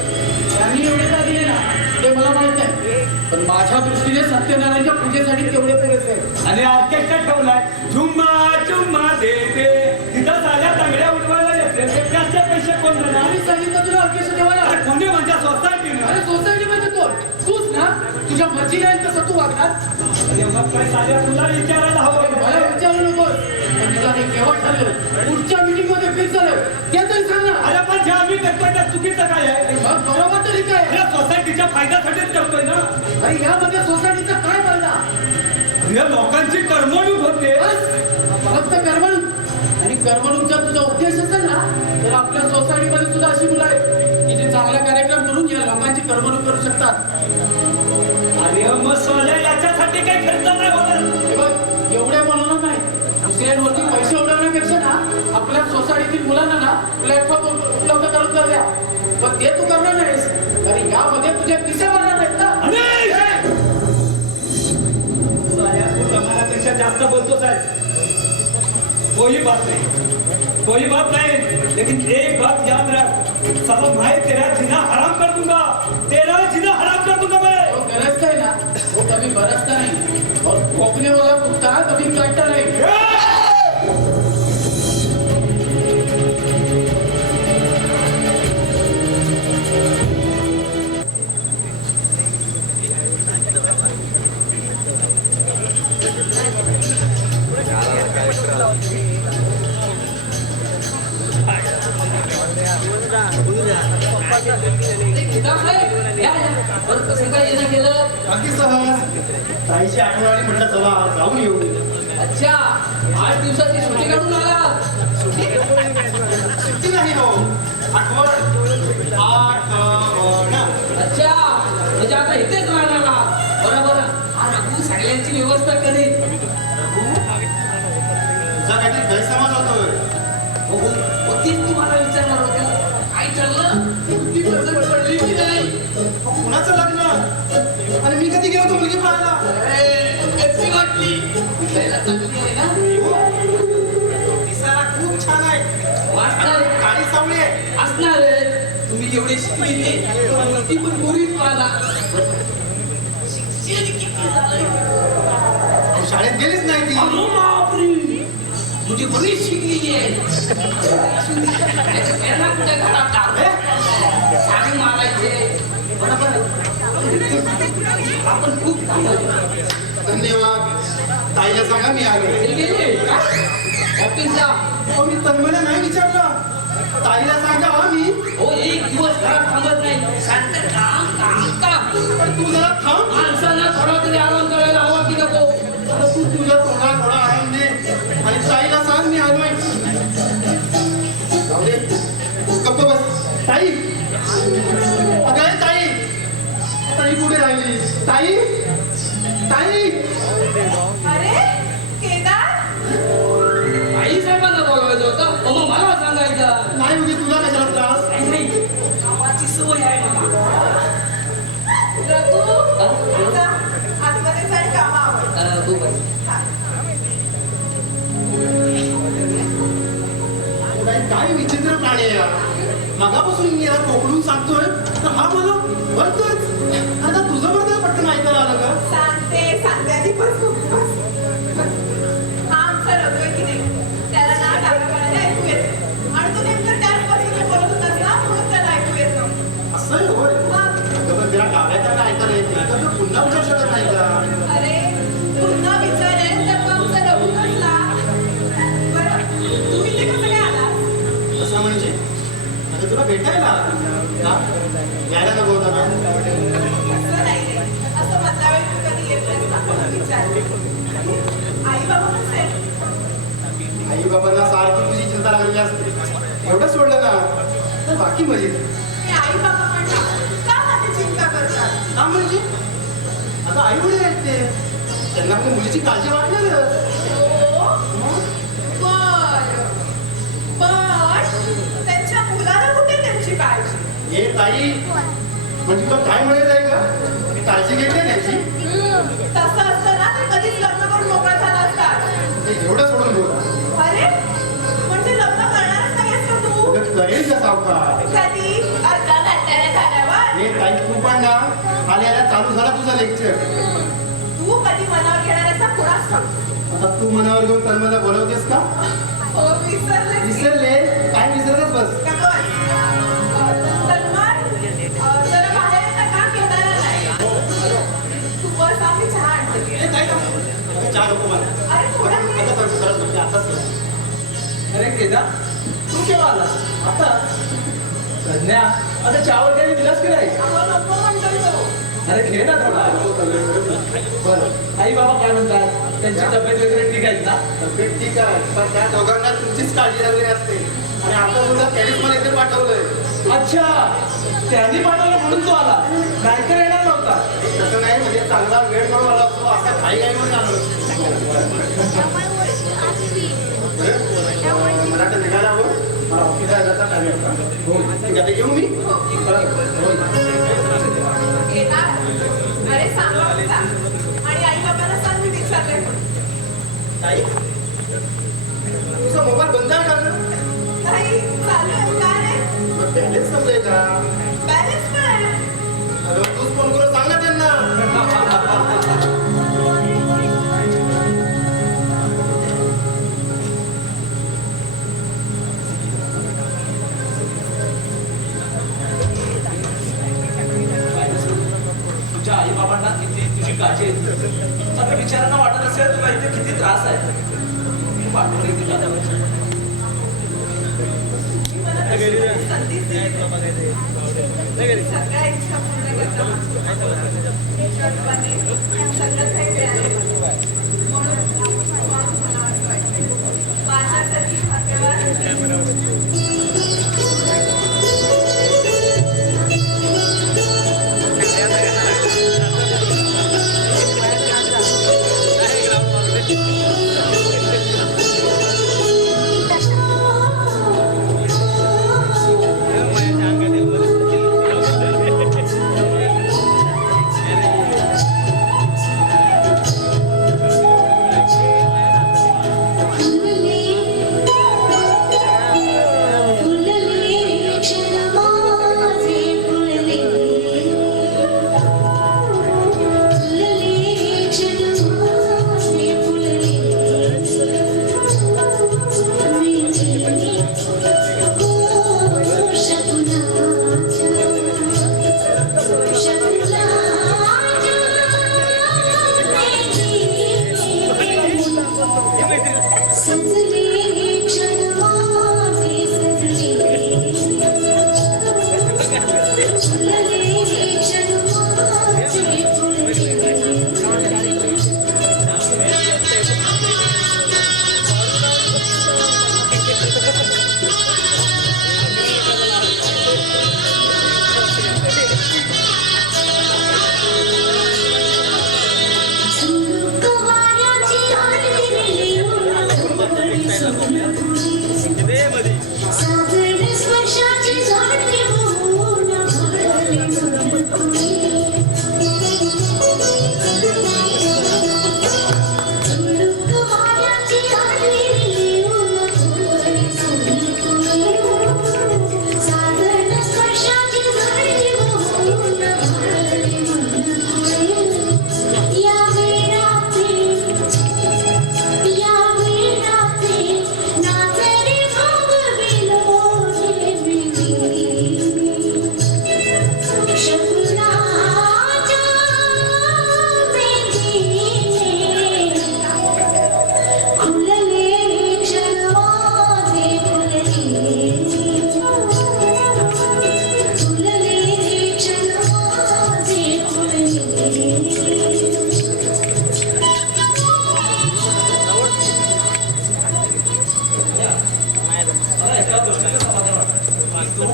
त्यांनी एवढे का दिले ना ते मला माहित नाही. पण माझ्या दृष्टीने सत्यनारायणच्या पूजेसाठी तेवढे पुरेसे आहे. आणि ऑर्केस्ट्रा ठेवलाय झुम्मा झुम्मा दे दे. तिथं साऱ्या तांगड्या उडवायला येते त्याचे पैसे कोण देणार? आम्ही सांगितलं तुला ऑर्केस्ट्रा ठेवायला. अरे कोणी म्हणजे सोसायटीनं? अरे सोसायटी म्हणजे कोण? तूच ना. तुझ्या मर्जीला येईल तसं तू वागणार. अरे मग काय साऱ्या तुला विचारायला हवं. मला विचारू नकोस. पण तुला हे केव्हा ठरलं? पुढच्या मीटिंग मध्ये फिक्स झालं ते तरी सांग ना. अरे पण जे आम्ही करतोय त्यात चुकीचं काय आहे? मग बरोबर तरी काय? अरे सोसायटीच्या फायद्यासाठीच करतोय ना. अरे यामध्ये सोसायटीचा काय फायदा? अरे लोकांची करमणूक होते. बस फक्त करमणूक. आणि करमणूक जर तुझा उद्देश असेल ना तर आपल्या सोसायटीमध्ये सुद्धा अशी मुलं आहेत की जे चांगला कार्यक्रम करून या लोकांची करमणूक करू शकतात. अरे मग सोन्या याच्यासाठी काही खर्च नाही होणार. हे बघ एवढे बनवणार नाही. दुसऱ्यांवरती पैसे उडवण्यापेक्षा ना आपल्या सोसायटीतील मुलांना ना प्लॅटफॉर्म उपलब्ध करून द्या. पण ते तू करणार नाहीस आणि यामध्ये तुझे पिसे भरणार नाहीत ना. सोन्या तू प्रमाणापेक्षा जास्त बोलतोच आहे. कोई बात नहीं लेकिन एक बात याद रख सब मैं तेरा जीना हराम कर दूंगा. तेरा जीना हराम कर दूंगा मैं. वो गरजता है ना वो कभी बरसता नहीं और भोंकने वाला कुत्ता कभी काटता नहीं. अगदी सहज ताईची आठवण आली म्हटलं चला जाऊन येऊ. अच्छा 8 दिवसाची सुट्टी काढून आला. सुट्टी नाही हो आठवण. अच्छा म्हणजे आता इथेच राहणार का? बरोबर. हा रघु सगळ्यांची व्यवस्था करेल. तुझा काहीतरी गैरसमज होतोय. तीच तुम्हाला विचारणार होतं काय ठरलं? ती पसंत पडली की नाही? कुणाचं लग्न? आणि मी कधी गेलो तो मुलगी पाहायला? कशी वाटली दिसायला चांगली आहे ना दिसायला खूप छान आहे. वाटणार काळी सावळी आहे. असणार आहे. तुम्ही एवढे शिकलेले ती पण मुलीच पाहला शिक्षण किती झालंय अहो, शाळेत गेलीच नाही ती. अरे बापरे म्हणजे बरीच शिकलेली आहे याला कुठे घरात टाकलं साडी मारायचे बरोबर आपण खूप धन्यवाद. ताईला सांगा मी आलो. ऑफिसला अहो, मी तन्मयला नाही विचारलं. ताईला सांगा हा मी. हो एक दिवस घरात थांबत नाही सारखं काम काम काम पण तू जरा थांब. माणसांना थोडा तरी आराम करायला हवा की नको आता तू तुझ्या तोंडात थोडा आराम दे आणि ताईला सांग मी आलोय. जाऊ दे. गप्प बस. ताई अगं ए, ताई ताई कुठे राहिली? ताई ताई. अरे केदार आई साहेबांना बोलवायचं होतं मग मला सांगायचं नाही म्हणजे तुला कशाला त्रास? नाही नाही कामाची सवय आहे मला रघु जा, आतमध्ये जाऊन कामं आवर. तू बस नाही, काय विचित्र प्राणी आहे हा. मगापासून मी याला कोकणून सांगतोय तर हा मला बघतोच. आता तुझं बरं पटकन ऐकायला आलं का? सांगते आधी बस बस. हा आमचा रघु आहे की नाही त्याला ना गाणं ऐकू येतं आणि तो नेमकं त्याच पासून बोलत होतास ना म्हणून त्याला ऐकू येतं. असं आहे होय. अगं, त्याला डाव्या त्याला ऐकायला येत नाही तर तू पुन्हा विचारू शकत नाही का? अरे पुन्हा विचारेल तर मग आमचा रघु कसला? बरं तू इथे कसं काय आलास? असं म्हणजे आता तुला भेटायला का? यायला नको होता का? असं नाही रे. असं मधल्या वेळी तू कधी येत नाहीस ना म्हणून विचारलं. आई बाबा कसे आहेत? आई बाबांना सारखी तुझी चिंता लागलेली असते. एवढं सोडलं ना तर बाकी मजेत. मी आई बाबा म्हणतात का माझी चिंता करतात? का म्हणजे आता आई वडील आहेत ते, त्यांना आपल्या मुलीची काळजी वाटणारच. बरं. पण त्यांच्या मुलाला कुठे त्यांची काळजी? हे ताई म्हणजे तुला काय म्हणायचं आहे का? मी काळजी घेतली त्याची. तसं असतं ना तर कधीच लग्न करून मोकळा झाला असता. ते एवढं सोडून बोला. अरे म्हणजे लग्न करणारच नाहीस का तू? करेल का सावकार? कधी अर्धा घातल्याने झाल्यावर हे ताई तू पण ना आल्या चालू झाला तुझा लेक्चर. तू कधी मनावर घेणाऱ्याचा कुणास ठाऊक? आता तू मनावर घेऊन तन्मयला बोलवतेस का? हो विसरले. विसरले काय विसरतच बस. जरा बाहेर येता का? केदारला नाही. तू बस आम्ही चहा आणते. हे काय का? चहा नको मला. अरे थोडा वेळ. आता तर खरंच म्हणजे आताच नाही. अरे केदार तू केव्हा आलास आता प्रज्ञा आता चहा वगैरे दिलास की नाही अहो, नको म्हणतोय तो. अरे घे ना थोडा बरं आई बाबा काय म्हणतात त्यांची तब्येत वगैरे ठीक आहेत ना तब्येत ठीक आहे पण त्या दोघांना तुमचीच काळजी लागली असते आणि आता तुला त्यानेच मला इथे पाठवलंय. अच्छा त्यांनी पाठवलं म्हणून तू आला नाहीतर येणार नव्हता तसं नाही म्हणजे चांगला वेळ करून आला असतो असा काही काही म्हणून आलो. मला आता निघायला हवं. मला ऑफिसला जायचा टाइम होता. हो ठीक आहे येऊ मी. केदार, अरे सांगा होता आणि आई बाबांना सांग मी विचारलंय म्हणून. ताई तुझा मोबाईल बंद आहे का गं? नाही चालू आहे काय रे? मग बॅलन्स संपलंय का? बॅलन्स पण आहे. अरे तूच फोन करून सांग ना त्यांना. तुझ्या आई बाबांना किती तुझी काळजी येते आता विचारांना वाटत असेल तुला इथे किती त्रास आहे मी पाठवली तुला मी मला तशी संधी दिली. सगळ्या इच्छा पूर्ण करता निश्चितपणे सगळं काही मिळालं म्हणून मला असं वाटतं माझ्यासाठी भाग्यवान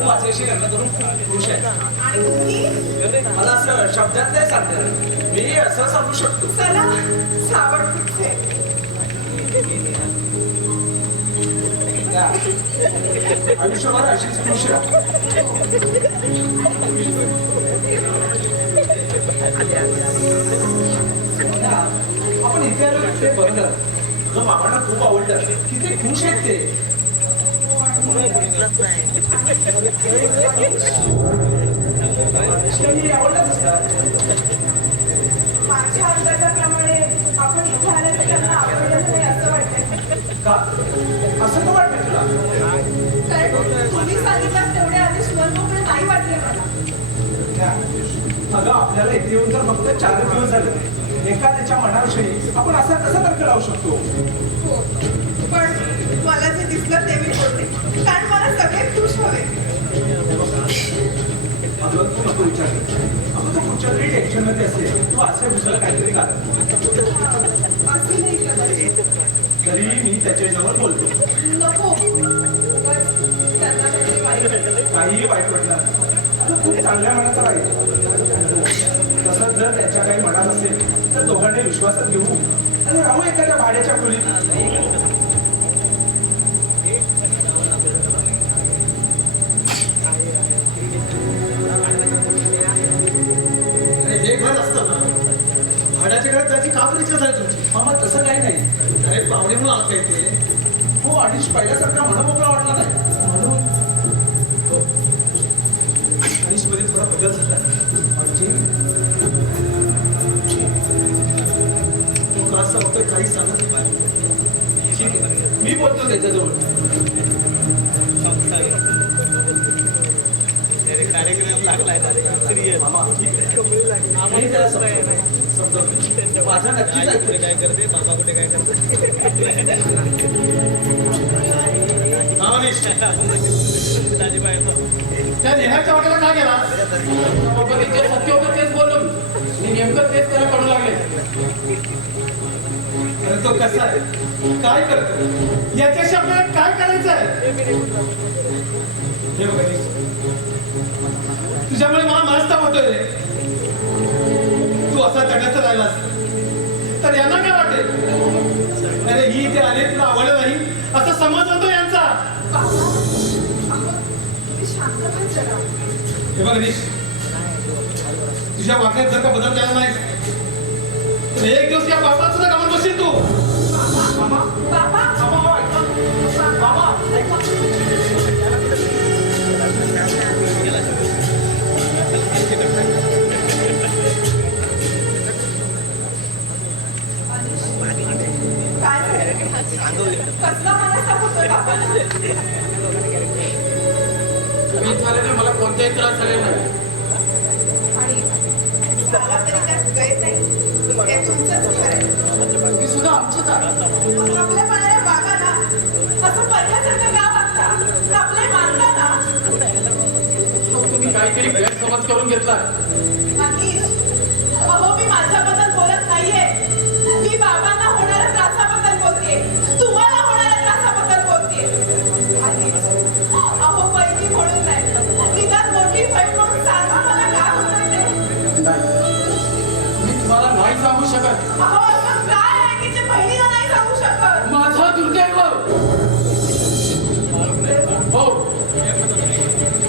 माझ्याशी लग्न करून खुश आहे. आणि तुम्ही मला असं शब्दात नाही सांगते, मी असं सांगू शकतो. चला सावड कुठचे आयुष्यभर अशीच खुश राहा. आपण इथे आलो ते बरं झालं. तुझं मामांना खूप आवडलं. किती खुश आहेत ते. आवडलंच असतात. माझ्या अंदाजाप्रमाणे आपण इथे आल्याचं त्यांना आवडलं नाही असं वाटतंय. का असं का वाटतं तुला? कारण तुम्ही सांगितलं तेवढ्या आधी सुवर्णमोकळे नाही वाटले मला. अगं आपल्याला इथे येऊन तर फक्त 4 दिवस झाले. एखाद्याच्या मनाविषयी आपण असा कसा तर्क लावू शकतो? हो पण मला जे दिसलं ते मी बोलते, कारण मला सगळे खुश हवे. अगं तू नको विचार. अगं तू पुढच्या तरी टेन्शन मध्ये असेल. तू असं दुसरं काहीतरी का असं नाही कदाचित. तरी मी त्याच्याजवळ बोलतो. नको उगाच त्यांना काहीही वाईट वाटणार नाही. अगं खूप चांगल्या मनाचा राहील. तसंच जर त्याच्या काही मनात असेल तर दोघांनी विश्वासात घेऊ आणि राहू एखाद्या भाड्याच्या खोलीत. हे घर असतं ना, भाड्याच्या घरात जायची का बरं इच्छा झाली तुमची? मामा तसं काही नाही. अरे पाहुणे म्हणून आत येते. हो आणि पहिल्यासारखा मनमोकळा वाटला नाही. अनिश मध्ये थोडा बदल झाला. म्हणजे तो का असं होतोय काही सांगत नाही. ठीक आहे, मी बोलतो त्याच्याजवळ. मामा, ठीक आहे. मी त्याला समजावतो. माझा नक्कीच ऐकतोय. हा अनिश, त्या नेहाच्या वाट्याला का गेला? बाबा तिथे सत्य होतं तेच बोललो मी. नेमकं तेच त्याला कळू लागले. अरे तो कसा आहे, काय करतो, याच्याशी आपल्याला काय करायचं आहे? हे बघ अनिश, तुझ्यामुळे मला मनस्ताप होतोय रे. तू असा जगाचा राहिलास तर यांना काय वाटेल? अरे ही इथे आले तुला आवडलं नाही असं समज होतो यांचा. शांत व्हा जरा. हे बघ अनिश, तुझ्या वागण्यात जर का बदल झाला नाही तर एक दिवस या बापात सुद्धा गमन बसशील तू. मामा, बाबा मामा, मामा, काय कसला मनस्ताप होतोय बाबा? मी झालेलं मला कोणताही त्रास झालेला नाही. आणि मला तरी त्यात गैर नाही. हे तुमचंच घर आहे. मी सुद्धा आमचंच आहे. मग आपल्या पाण्याला वागा ना. असं पहिल्यासारखं का वागता? आपले मानता ना. तुम्ही काहीतरी गैरसमज गैरसमज करून घेतलाय. मनीष, अहो मी माझ्याबद्दल बोलत नाहीये. मी बाबांना होणाऱ्या त्रासाबद्दल बोलतेय. तुम्हाला होणाऱ्या त्रासाबद्दल बोलतेय. मनीष, अहो पहिली म्हणून नाही, निदान मोठी बहीण म्हणून सांगा मला काय होतंय ते. नाही, मी तुम्हाला नाही सांगू शकत. अहो असं काय आहे की जे बहिणीला नाही सांगू शकत? माझा दुर्दैव. हो,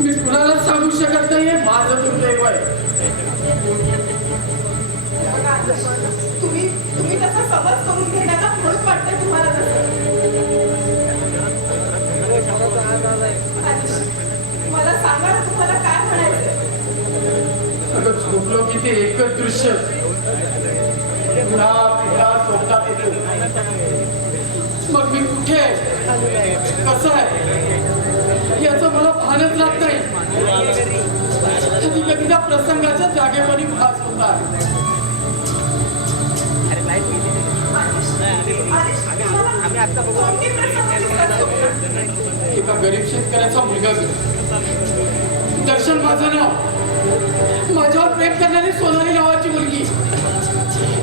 मी कुणालाच सांगू शकत नाहीये. माझं दुर्दैव आहे. तुम्ही तसा समज करून घेणार ना म्हणून वाटतंय तुम्हाला तसं. मला सांगा ना तुम्हाला काय म्हणायचंय. अगं झोपलो की ते एकच दृश्य पुन्हा पुन्हा स्वप्नात येतं. मग मी कुठे आहे, कसं आहे याचं मला भानच राहत नाही. कधी कधी त्या प्रसंगाच्या जागेपणी भास होतात. एका गरीब शेतकऱ्याचा मुलगा दर्शन माझं नाव, माझ्यावर प्रेम करणारी सोनाली नावाची मुलगी.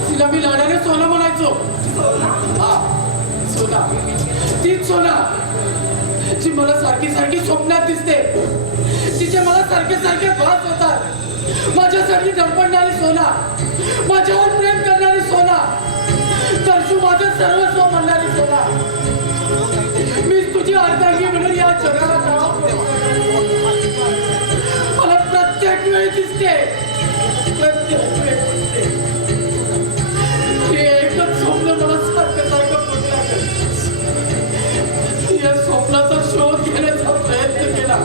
तिला मी लाडाने सोना म्हणायचो. हा सोना, तीच सोना जी मला सारखी सारखी स्वप्नात दिसते, तिचे मला सारखे सारखे भास होतात. माझ्यासाठी धडपडणारी सोना, माझ्यावर प्रेम करणारी सोना, दर्शू माझं सर्वस्व म्हणणारी सोना. मीच तुझी अर्धांगी म्हणून या जगाला नाव मला प्रत्येक वेळी दिसते. प्रत्येक वेळी दिसते. हे एकच स्वप्न मला सारखं सारखं पुढे या स्वप्नाचा शोध घेण्याचा प्रयत्न केला,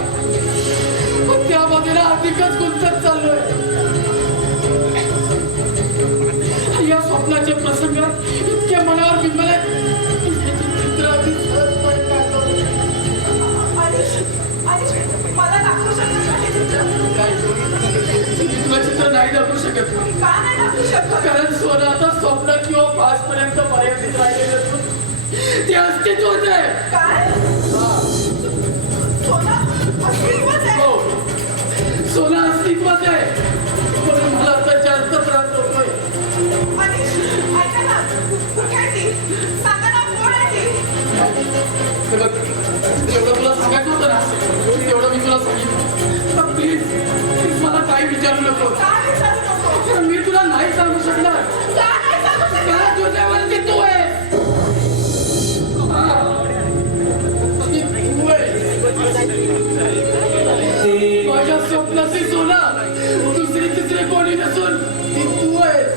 पण त्यामध्ये अधिकच गुंतत चाललोय. या स्वप्नाचे प्रसंग इतके मनावर बिंबले चित्र मला दाखवू शकत नाही चित्र. तुला चित्र नाही दाखवू शकत. का नाही दाखवू शकत? कारण सोनं आता स्वप्न किंवा पाचपर्यंत मर्यादित राहिलेलं असून ते अस्तित्वाच आहे. काय? सोना अस्तित्वाच आहे? हो, सोनं अस्तित्वाच आहे. म्हणून मला आता जास्त त्रास होतोय. आणि ऐका ना, कुठे आहे ती? सांगा ना, कोण आहे ती? हे बघ, जेवढं तुला सांगायचं होतं ना तेवढं मी तुला सांगितलं. प्लीज प्लीज मला काही विचारू नको. काय विचारू नको? मी तुला नाही सांगू शकणार. का नाही सांगू शकत? कारण तुझ्यावरती तू आहेस. तू आहेस माझ्या स्वप्नाची सोना. दुसरी तिसरी कोणी नसून ती तू आहेस.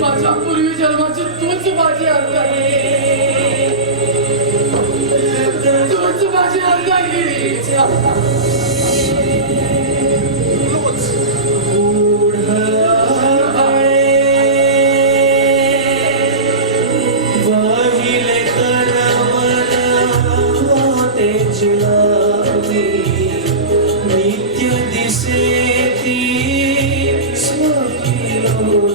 माझ्या पूर्वी जन्माची तूच माझी अर्धांगिनी. तूच माझी अर्धांगिनी. नित्य दिसे ती स्वप्नलोचनी.